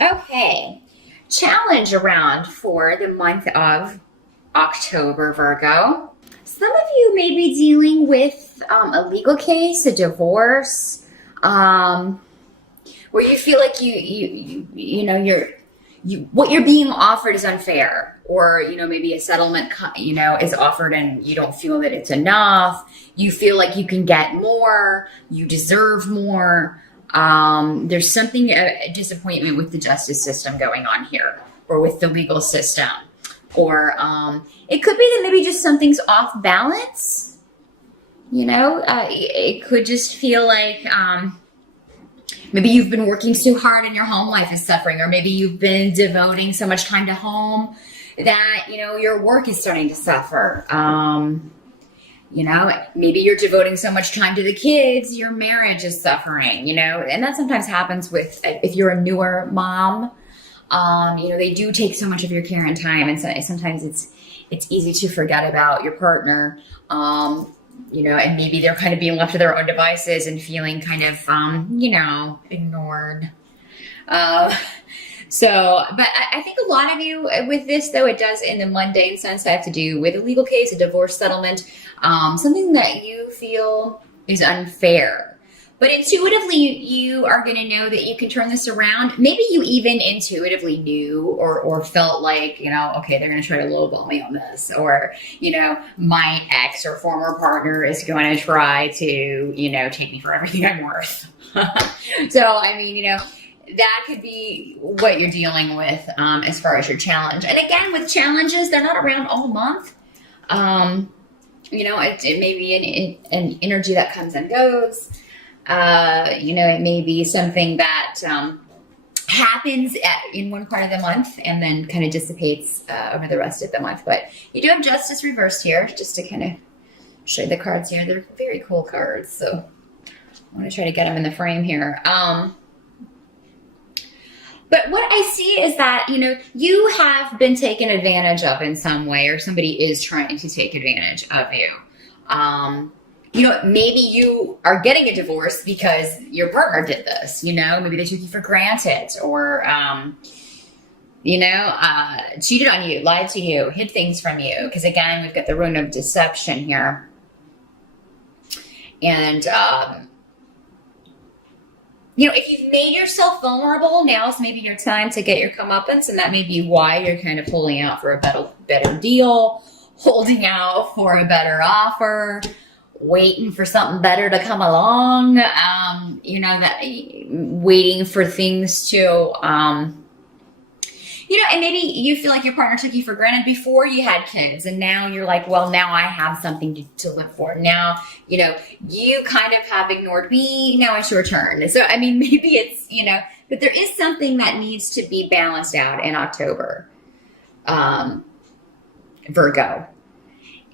Okay. Challenge around for the month of October, Virgo. Some of you may be dealing with a legal case, a divorce, where you feel like what you're being offered is unfair, or maybe a settlement is offered and you don't feel that it's enough. You feel like you can get more, you deserve more. There's something, a disappointment with the justice system going on here, or with the legal system, or it could be that maybe just something's off balance. It could just feel like maybe you've been working so hard and your home life is suffering, or maybe you've been devoting so much time to home that your work is starting to suffer. Maybe you're devoting so much time to the kids, your marriage is suffering, and that sometimes happens if you're a newer mom. They do take so much of your care and time, and sometimes it's easy to forget about your partner, and maybe they're kind of being left to their own devices and feeling kind of, ignored. But I think a lot of you with this, though, it does in the mundane sense have to do with a legal case, a divorce settlement, something that you feel is unfair. But intuitively, you are going to know that you can turn this around. Maybe you even intuitively knew or felt like, okay, they're going to try to lowball me on this. Or, my ex or former partner is going to try to, take me for everything I'm worth. So, that could be what you're dealing with as far as your challenge. And again, with challenges, they're not around all month. It may be an energy that comes and goes. It may be something that happens in one part of the month and then kind of dissipates over the rest of the month. But you do have Justice reversed here, just to kind of show you the cards here. They're very cool cards, so I want to try to get them in the frame here. But what I see is that, you have been taken advantage of in some way, or somebody is trying to take advantage of you. Maybe you are getting a divorce because your partner did this, maybe they took you for granted, or, cheated on you, lied to you, hid things from you. Because again, we've got the rune of deception here. And, if you've made yourself vulnerable, now's maybe your time to get your comeuppance, and that may be why you're kind of holding out for a better deal, holding out for a better offer, waiting for something better to come along, waiting for things to, and maybe you feel like your partner took you for granted before you had kids, and now you're like, well, now I have something to live for. Now, you kind of have ignored me. Now it's your turn. So, maybe it's, but there is something that needs to be balanced out in October, Virgo.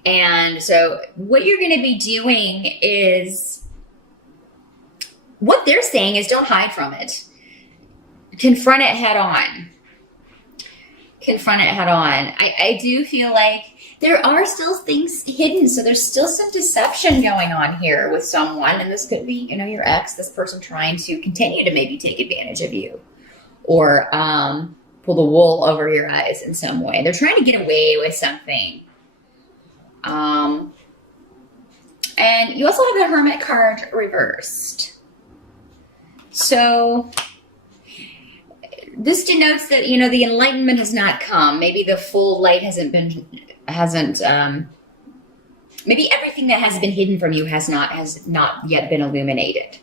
And so what you're going to be doing is, what they're saying is, don't hide from it. Confront it head on. Confront it head on. I do feel like there are still things hidden. So there's still some deception going on here with someone. And this could be, your ex, this person trying to continue to maybe take advantage of you, or pull the wool over your eyes in some way. They're trying to get away with something. And you also have the Hermit card reversed. So this denotes that, the enlightenment has not come. Maybe the full light maybe everything that has been hidden from you has not yet been illuminated.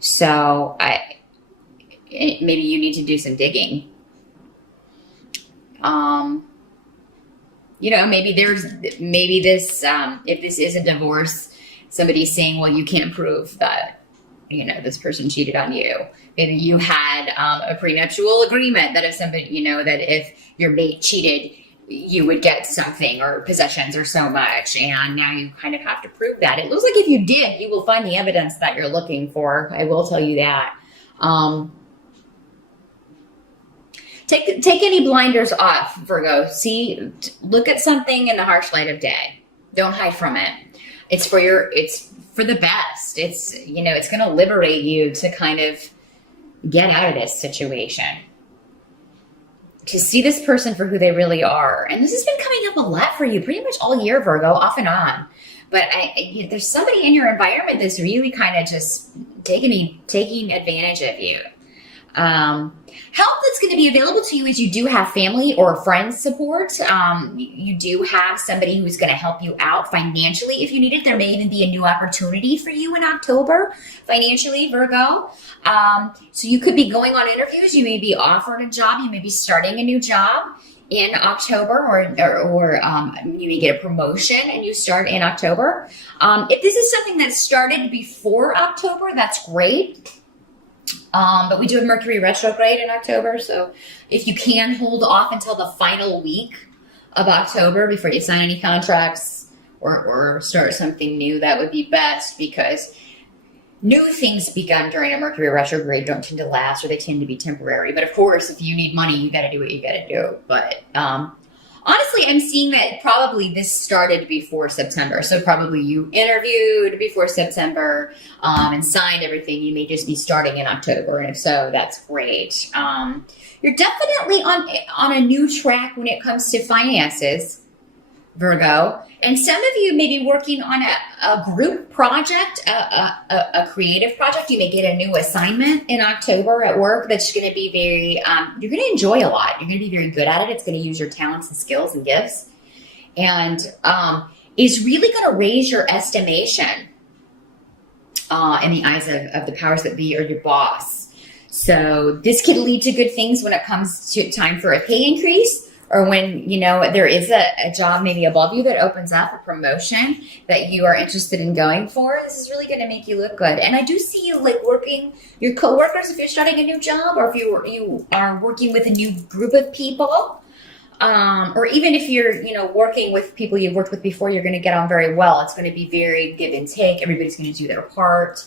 So maybe you need to do some digging. Maybe this, if this is a divorce, somebody's saying, well, you can't prove that, this person cheated on you. Maybe you had a prenuptial agreement that if somebody, that if your mate cheated, you would get something, or possessions, or so much. And now you kind of have to prove that. It looks like if you did, you will find the evidence that you're looking for. I will tell you that. Take any blinders off, Virgo. Look at something in the harsh light of day. Don't hide from it. It's for the best. It's going to liberate you to kind of get out of this situation, to see this person for who they really are. And this has been coming up a lot for you pretty much all year, Virgo, off and on. But there's somebody in your environment that's really kind of just taking advantage of you. Help that's going to be available to you is you do have family or friends support. You do have somebody who's going to help you out financially if you need it. There may even be a new opportunity for you in October financially, Virgo. So you could be going on interviews. You may be offered a job. You may be starting a new job in October, or you may get a promotion and you start in October. If this is something that started before October, that's great. But we do have Mercury retrograde in October, so if you can hold off until the final week of October before you sign any contracts or start something new, that would be best, because new things begun during a Mercury retrograde don't tend to last, or they tend to be temporary. But of course, if you need money, you got to do what you got to do. But honestly, I'm seeing that probably this started before September. So probably you interviewed before September and signed everything. You may just be starting in October. And if so, that's great. You're definitely on a new track when it comes to finances, Virgo. And some of you may be working on a group project, a creative project. You may get a new assignment in October at work that's going to be very, you're going to enjoy a lot. You're going to be very good at it. It's going to use your talents and skills and gifts. And is really going to raise your estimation in the eyes of the powers that be or your boss. So this could lead to good things when it comes to time for a pay increase, or when, there is a job maybe above you that opens up, a promotion that you are interested in going for. This is really going to make you look good. And I do see you like working your coworkers if you're starting a new job, or if you are working with a new group of people, or even if you're, working with people you've worked with before, you're going to get on very well. It's going to be very give and take. Everybody's going to do their part.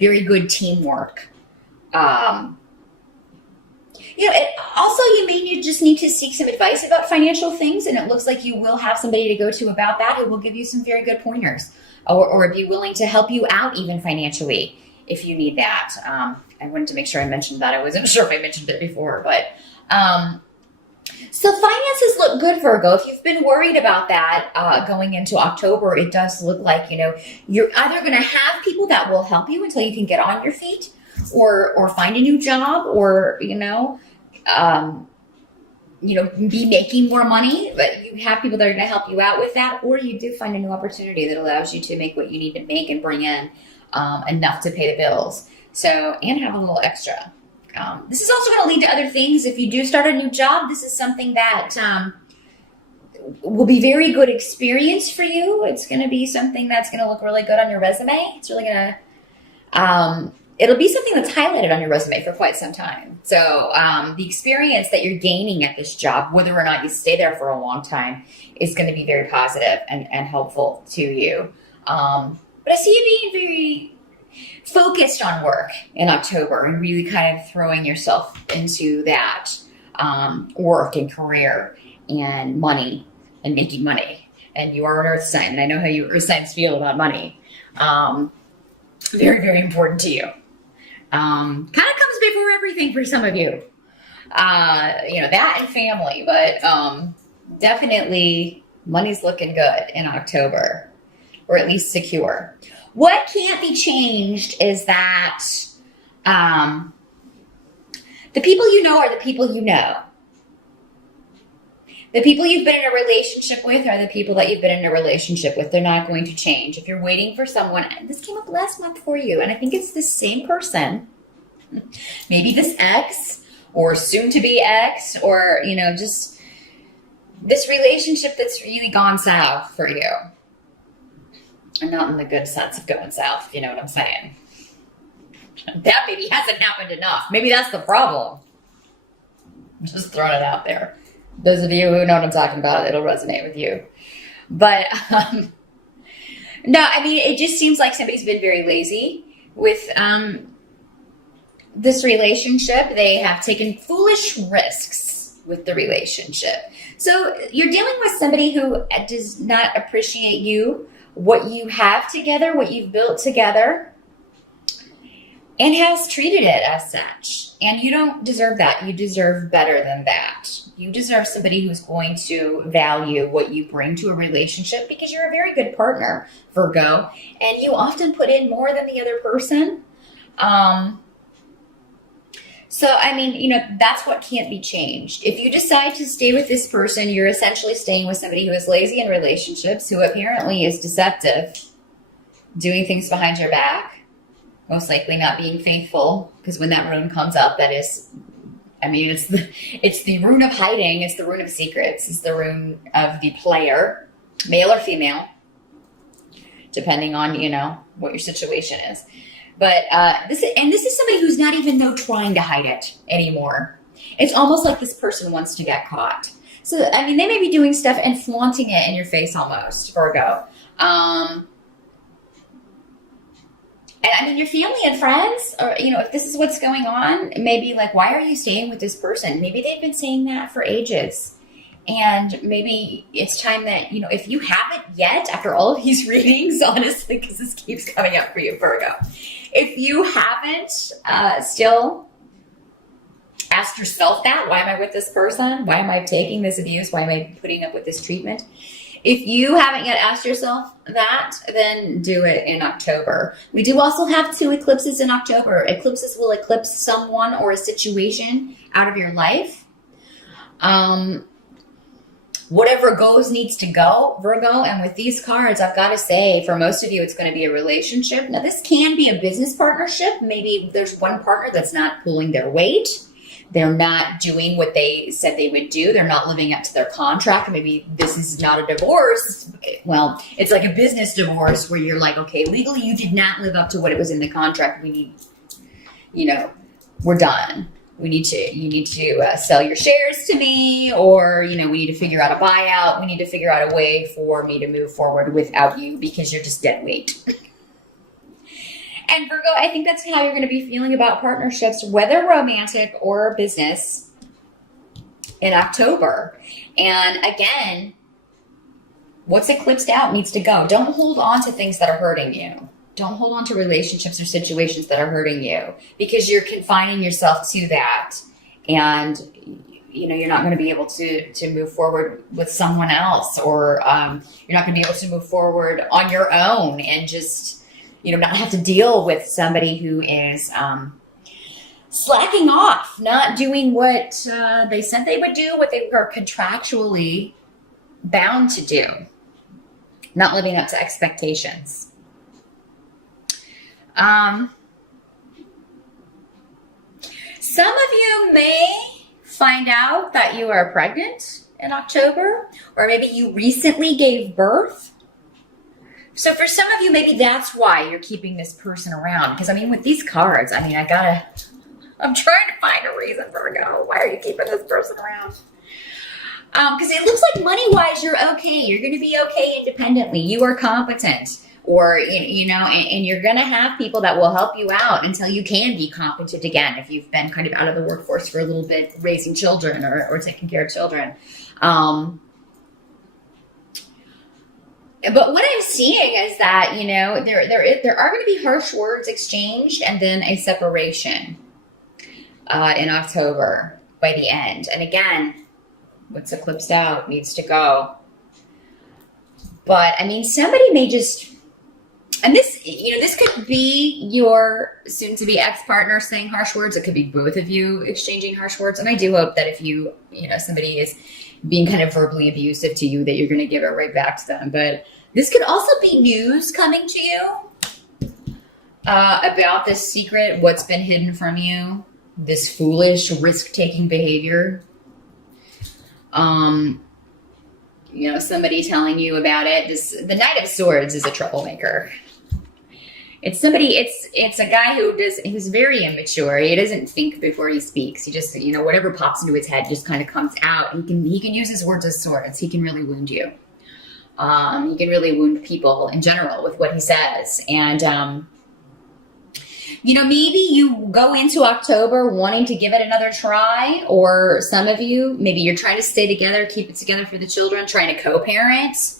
Very good teamwork. Also, you may just need to seek some advice about financial things, and it looks like you will have somebody to go to about that who will give you some very good pointers, or be willing to help you out even financially if you need that. I wanted to make sure I mentioned that. I wasn't sure if I mentioned it before, but so finances look good, Virgo. If you've been worried about that going into October, it does look like, you're either going to have people that will help you until you can get on your feet, or find a new job, or, be making more money, but you have people that are going to help you out with that, or you do find a new opportunity that allows you to make what you need to make and bring in enough to pay the bills. So, and have a little extra. This is also going to lead to other things. If you do start a new job, this is something that will be very good experience for you. It's going to be something that's going to look really good on your resume. It's really going to, it'll be something that's highlighted on your resume for quite some time. So the experience that you're gaining at this job, whether or not you stay there for a long time, is going to be very positive and helpful to you. But I see you being very focused on work in October and really kind of throwing yourself into that work and career and money and making money. And you are an earth sign, and I know how you earth signs feel about money. Very, very important to you. Kind of comes before everything for some of you. That and family, but definitely money's looking good in October, or at least secure. What can't be changed is that the people you know are the people you know. The people you've been in a relationship with are the people that you've been in a relationship with. They're not going to change. If you're waiting for someone, and this came up last month for you, and I think it's the same person, maybe this ex or soon to be ex, or, just this relationship that's really gone south for you. And not in the good sense of going south, if you know what I'm saying. That maybe hasn't happened enough. Maybe that's the problem. Just throwing it out there. Those of you who know what I'm talking about, it'll resonate with you. But, no, I mean, it just seems like somebody's been very lazy with this relationship. They have taken foolish risks with the relationship. So you're dealing with somebody who does not appreciate you, what you have together, what you've built together. and has treated it as such. And you don't deserve that. You deserve better than that. You deserve somebody who's going to value what you bring to a relationship, because you're a very good partner, Virgo, and you often put in more than the other person. So, I mean, you know, that's what can't be changed. If you decide to stay with this person, you're essentially staying with somebody who is lazy in relationships, who apparently is deceptive, doing things behind your back, most likely not being faithful, because when that rune comes up, that is, I mean, it's the rune of hiding. It's the rune of secrets. It's the rune of the player, male or female, depending on, you know, what your situation is. But this is somebody who's not even though trying to hide it anymore. It's almost like this person wants to get caught. So, I mean, they may be doing stuff and flaunting it in your face almost, Virgo. And I mean, your family and friends, or, you know, if this is what's going on, maybe like, why are you staying with this person? Maybe they've been saying that for ages. And maybe it's time that, you know, if you haven't yet, after all of these readings, honestly, because this keeps coming up for you, Virgo, if you haven't still asked yourself that, why am I with this person? Why am I taking this abuse? Why am I putting up with this treatment? If you haven't yet asked yourself that, then do it in October. We do also have 2 eclipses in October. Eclipses will eclipse someone or a situation out of your life. Whatever goes needs to go, Virgo. And with these cards, I've got to say, for most of you, it's going to be a relationship. Now, this can be a business partnership. Maybe there's one partner that's not pulling their weight. They're not doing what they said they would do. They're not living up to their contract. Maybe this is not a divorce. Well, it's like a business divorce where you're like, okay, legally you did not live up to what it was in the contract. We need, you know, we're done. You need to sell your shares to me, or, you know, we need to figure out a buyout. We need to figure out a way for me to move forward without you, because you're just dead weight. And Virgo, I think that's how you're going to be feeling about partnerships, whether romantic or business, in October. And again, what's eclipsed out needs to go. Don't hold on to things that are hurting you. Don't hold on to relationships or situations that are hurting you, because you're confining yourself to that. And, you know, you're not going to be able to move forward with someone else, or you're not going to be able to move forward on your own and just, you know, not have to deal with somebody who is slacking off, not doing what they said they would do, what they were contractually bound to do, not living up to expectations. Some of you may find out that you are pregnant in October, or maybe you recently gave birth. So for some of you, maybe that's why you're keeping this person around. Because I mean, with these cards, I mean, I'm trying to find a reason, Virgo. Why are you keeping this person around? Because it looks like money-wise, you're okay. You're going to be okay independently. You are competent. Or, you know, and you're going to have people that will help you out until you can be competent again, if you've been kind of out of the workforce for a little bit, raising children or taking care of children. But what I'm seeing is that, you know, there are going to be harsh words exchanged, and then a separation in October by the end. And again, what's eclipsed out needs to go. But I mean, somebody may just... And this, you know, this could be your soon-to-be ex-partner saying harsh words. It could be both of you exchanging harsh words. And I do hope that if you know, somebody is being kind of verbally abusive to you, that you're going to give it right back to them. But this could also be news coming to you about this secret, what's been hidden from you, this foolish risk-taking behavior. You know, somebody telling you about it. The Knight of Swords is a troublemaker. It's somebody, it's a guy who's very immature. He doesn't think before he speaks. He just, you know, whatever pops into his head just kind of comes out. He can use his words as swords. He can really wound you. He can really wound people in general with what he says. And, you know, maybe you go into October wanting to give it another try, or some of you, maybe you're trying to stay together, keep it together for the children, trying to co-parent.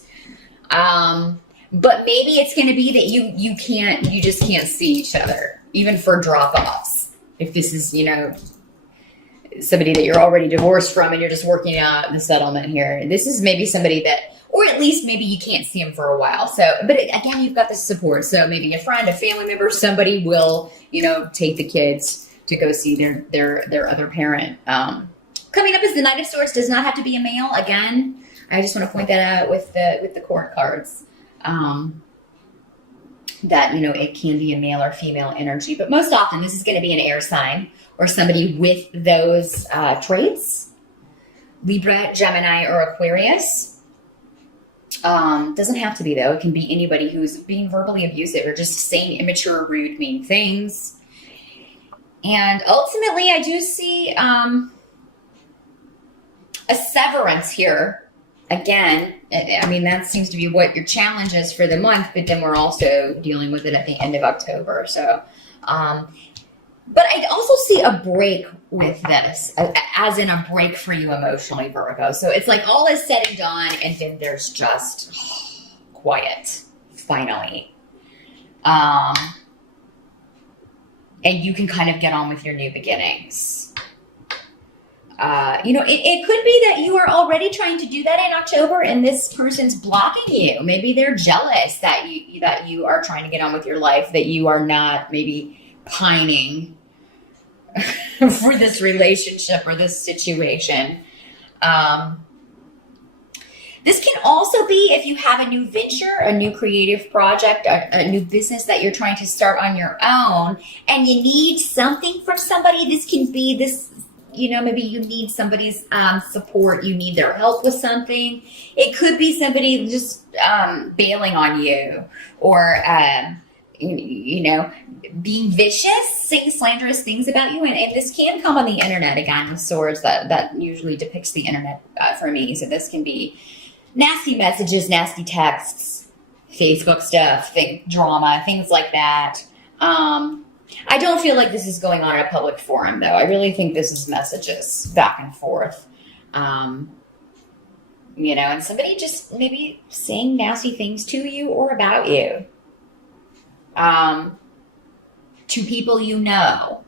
But maybe it's going to be that you just can't see each other. even for drop-offs. If this is, somebody that you're already divorced from and you're just working out the settlement here. This is maybe somebody that, or at least maybe you can't see them for a while. So, but again, you've got the support. So maybe a friend, a family member, somebody will, take the kids to go see their other parent. Coming up is the Knight of Swords. Does not have to be a male. Again, I just want to point that out with the court cards. That, it can be a male or female energy, but most often this is going to be an air sign or somebody with those traits. Libra, Gemini, or Aquarius. Doesn't have to be, though. It can be anybody who's being verbally abusive or just saying immature, rude, mean things. And ultimately, I do see a severance here. Again, I mean, that seems to be what your challenge is for the month, but then we're also dealing with it at the end of October. So, but I also see a break with this, as in a break for you emotionally, Virgo. So it's like all is said and done, and then there's just quiet, finally. And you can kind of get on with your new beginnings. It could be that you are already trying to do that in October and this person's blocking you. Maybe they're jealous that you are trying to get on with your life, that you are not maybe pining for this relationship or this situation. This can also be if you have a new venture, a new creative project, a new business that you're trying to start on your own and you need something from somebody. This can be this, maybe you need somebody's support. You need their help with something. It could be somebody just bailing on you or, being vicious, saying slanderous things about you. And this can come on the internet, again, with swords. That usually depicts the internet for me. So this can be nasty messages, nasty texts, Facebook stuff, drama, things like that. I don't feel like this is going on in a public forum, though. I really think this is messages back and forth. And somebody just maybe saying nasty things to you or about you. To people you know.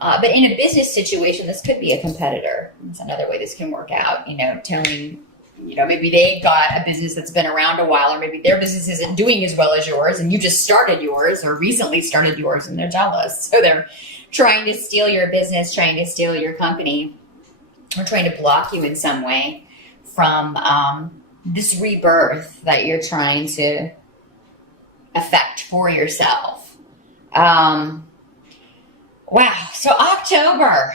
But in a business situation, this could be a competitor. That's another way this can work out, telling... maybe they've got a business that's been around a while, or maybe their business isn't doing as well as yours, and you just started yours or recently started yours, and they're jealous. So they're trying to steal your business, trying to steal your company, or trying to block you in some way from this rebirth that you're trying to affect for yourself. Wow. So October,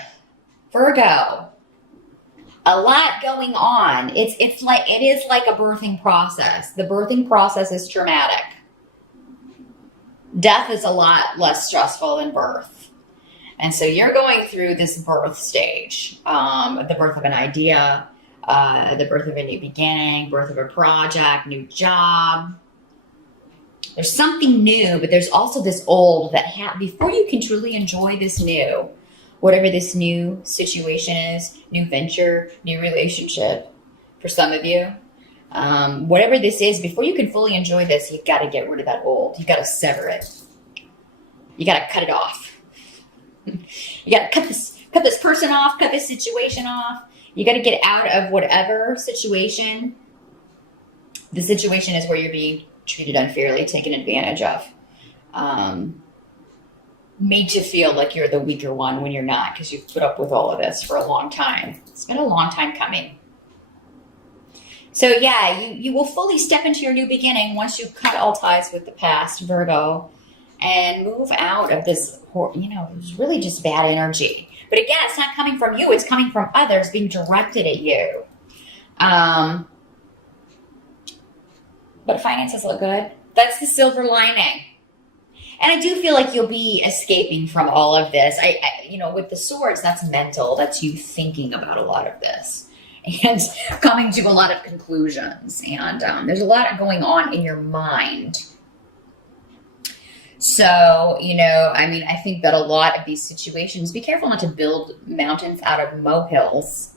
Virgo. A lot going on. It is like a birthing process. The birthing process is traumatic. Death is a lot less stressful than birth. And so you're going through this birth stage, the birth of an idea, the birth of a new beginning, birth of a project, new job. There's something new, but there's also this old that before you can truly enjoy this new, whatever this new situation is, new venture, new relationship, for some of you, whatever this is, before you can fully enjoy this, you've got to get rid of that old. You've got to sever it. You got to cut it off. You got to cut this person off, cut this situation off. You got to get out of whatever situation. The situation is where you're being treated unfairly, taken advantage of. Made to feel like you're the weaker one when you're not, because you've put up with all of this for a long time. It's been a long time coming. So yeah, you will fully step into your new beginning once you cut all ties with the past, Virgo, and move out of this, it's really just bad energy. But again, it's not coming from you. It's coming from others being directed at you. But finances look good. That's the silver lining. And I do feel like you'll be escaping from all of this. I with the swords, that's mental. That's you thinking about a lot of this and coming to a lot of conclusions. And there's a lot going on in your mind. So, I think that a lot of these situations, be careful not to build mountains out of molehills.